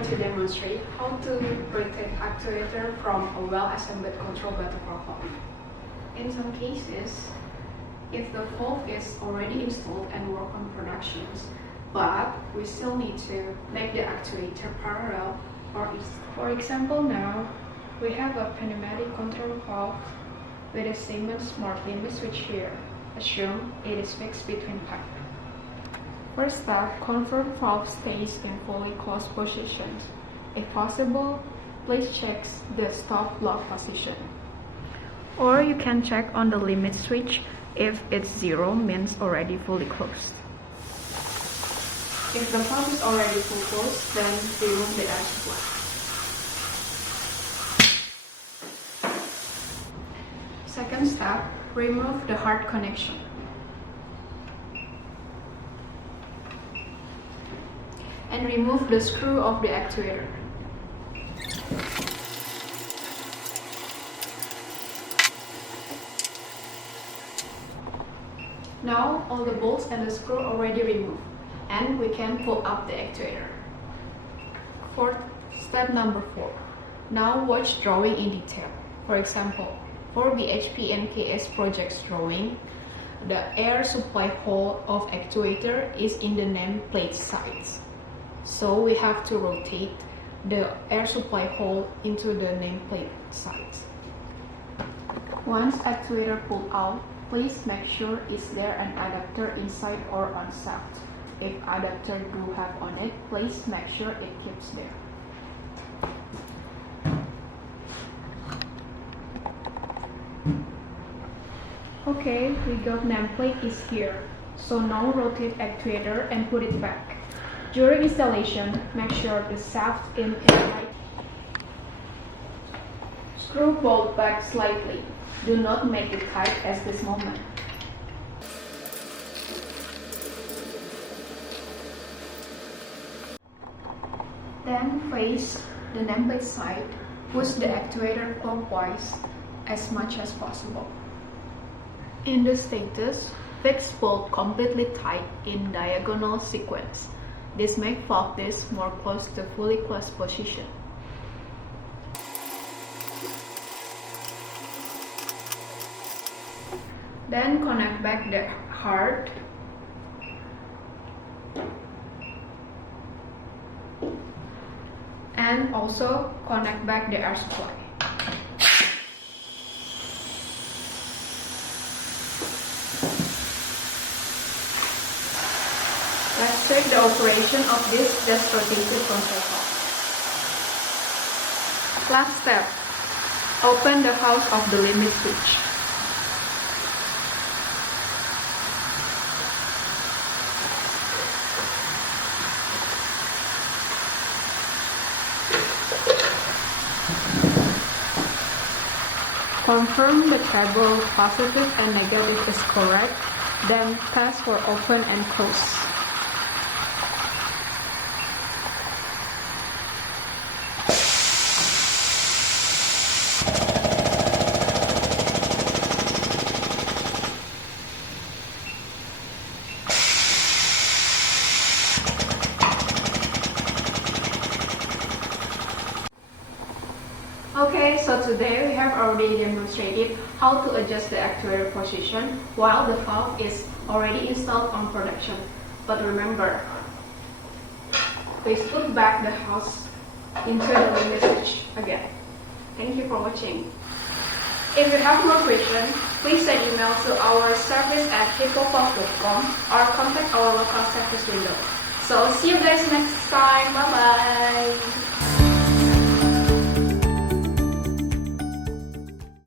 going to demonstrate how to rotate actuator from a well-assembled control butterfly valve. In some cases, if the valve is already installed and work on productions, but we still need to make the actuator parallel for example now, we have a pneumatic control valve with a Siemens smart limit switch here. Assume it is fixed between pipe. First step, confirm valve stays in fully closed positions. If possible, please check the stop lock position. Or you can check on the limit switch. If it's 0, means already fully closed. If the valve is already full closed, then remove the air supply. Second step, remove the hard connection. And remove the screw of the actuator. Now all the bolts and the screw are already removed, and we can pull up the actuator. Step number 4. Now watch drawing in detail. For example, for BHP NKS project's drawing, the air supply hole of actuator is in the nameplate sides. So we have to rotate the air supply hole into the nameplate sides. Once actuator pulled out, please make sure is there an adapter inside or on shaft. If adapter do have on it, please make sure it keeps there. Okay, we got nameplate is here. So now rotate actuator and put it back. During installation, make sure the shaft in is tight. Screw bolt back slightly. Do not make it tight at this moment. Then face the nameplate side. Push the actuator clockwise as much as possible. In the status, fix bolt completely tight in diagonal sequence. This makes valve disc more close to fully closed position. Then connect back the hard and also connect back the air supply. Let's check the operation of this just rotated control valve. Last step, open the house of the limit switch. Confirm the cable positive and negative is correct, then test for open and close. Okay, so today we have already demonstrated how to adjust the actuator position while the valve is already installed on production. But remember, please put back the house into the limit switch again. Thank you for watching. If you have more questions, please send email to our service@hippovalve.com or contact our local service window. So see you guys next time. Bye bye.